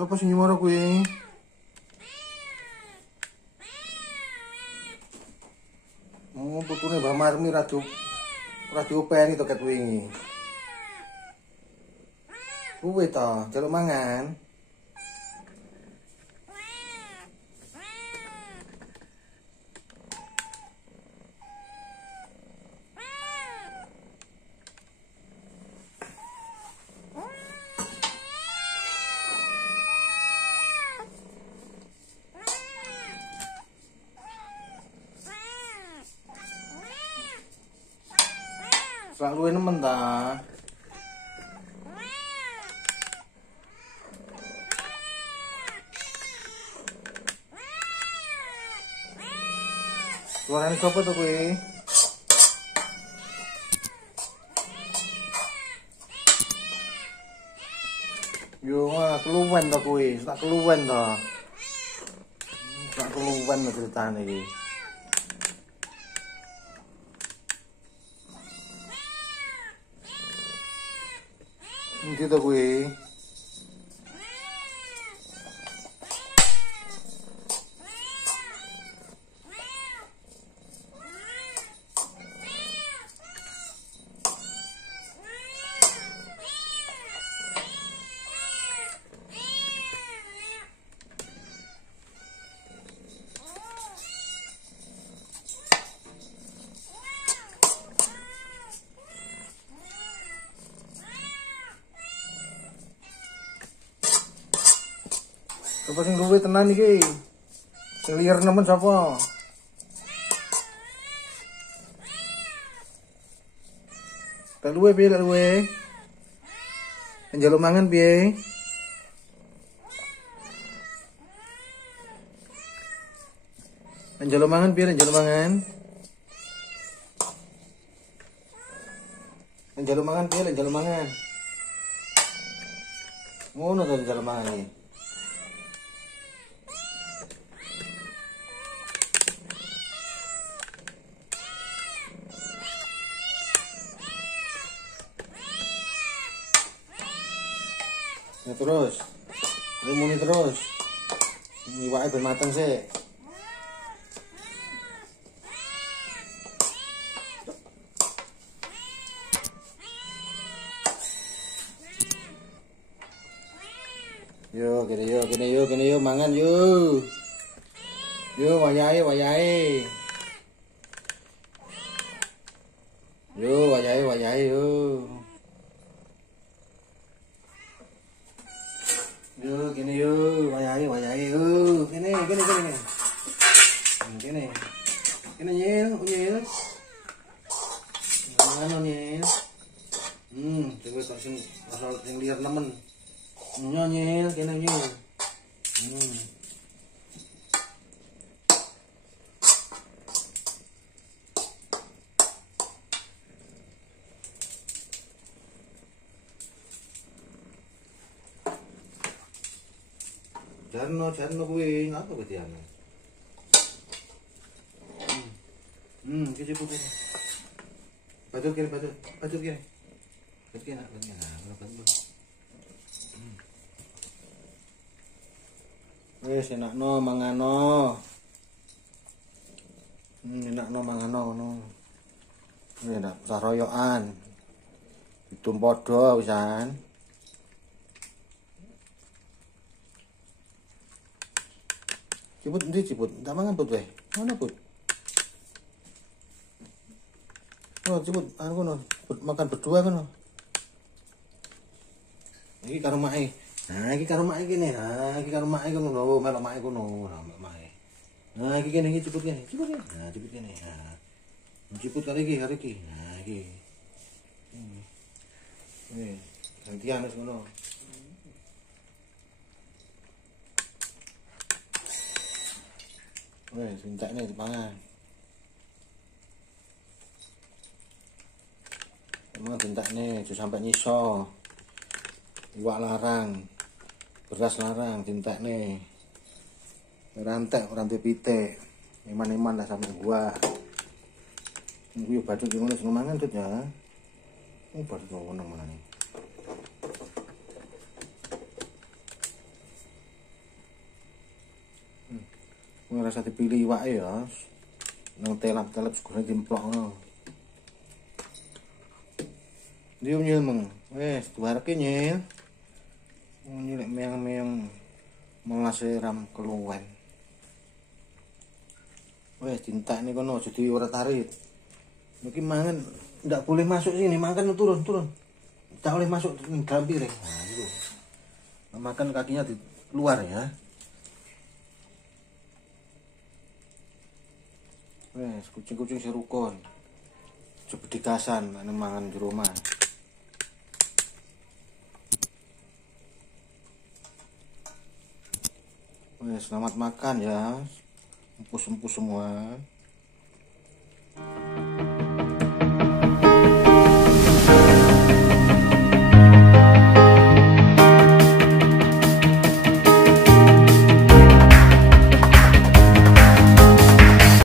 Sopo sing nyuwara kuwi? Oh, putune Mbak Marmi ra diopeni to ket wingi. Kuwi to, jaluk mangan. Sak luwe nemen ta. Suarane sapa to kuwi? Yo keluwen to kuwi, tak keluwen to. Tak keluwen ceritane iki. Ndi to kuwi? Sapa sing luwe tenan iki? Sing liar nemen sapa? Lek luwe piye lek luwe? Njaluk mangan piye? Njaluk mangan piye? Njaluk mangan. Njaluk mangan piye? Njaluk mangan. Ngono to njaluk mangan iki. Ya terus, muni terus, iwake ben mateng sih. Yo, kene yo, mangan yo. Yo, wayahe. Yo, wayahe yo. Yo, gini yo, wayahe yo, gini. Gini nyel. Mana nyel? Coba tak sing liar nemen. Nyel, gini nyel. Jarno kuwi ngapa kuwi tiang. Kece putih. Baju kiri. Nah, wis enakno mangano. Enakno mangano ngono. Wis ndak usah royokan. Hitung padha wisan. Ciput, tak mangan put weh. Mana put? Oh, ciput, kono. Makan berdua kono. Iki karo mae. Nah, iki karo mae kene. Iki karo mae kono lho, melok mae kono, mae. Nah, iki kene iki ciput kene. Nah, ciput kene. Nah. Ciput kali iki. Nah, iki. Gantian wis ngono. Wes, entekne dipangan. Emang tindak nih, sampai nyiso. Iwak larang, beras larang, tindak nih. Rantai pitik, iman lah sama gua. Gue baju gimana sih mangan tuh ya? Oh baju ngomong mana nih? Ngerasa dipilih iwak ya. Nang telap segera dimplok no. Dia nyil meng, wes dua reki nyil. Nyilek meong mengasiram keluwen. Wes tinta ini kono jadi ora tarik. Mungkin mangan ndak boleh masuk sini, makan turun. Tak boleh masuk dalam piring. Nah, itu. Makan kakinya di luar ya. Wes kucing serukon. Coba dikasan ane mangan di rumah. Wes selamat makan ya. Empus semua.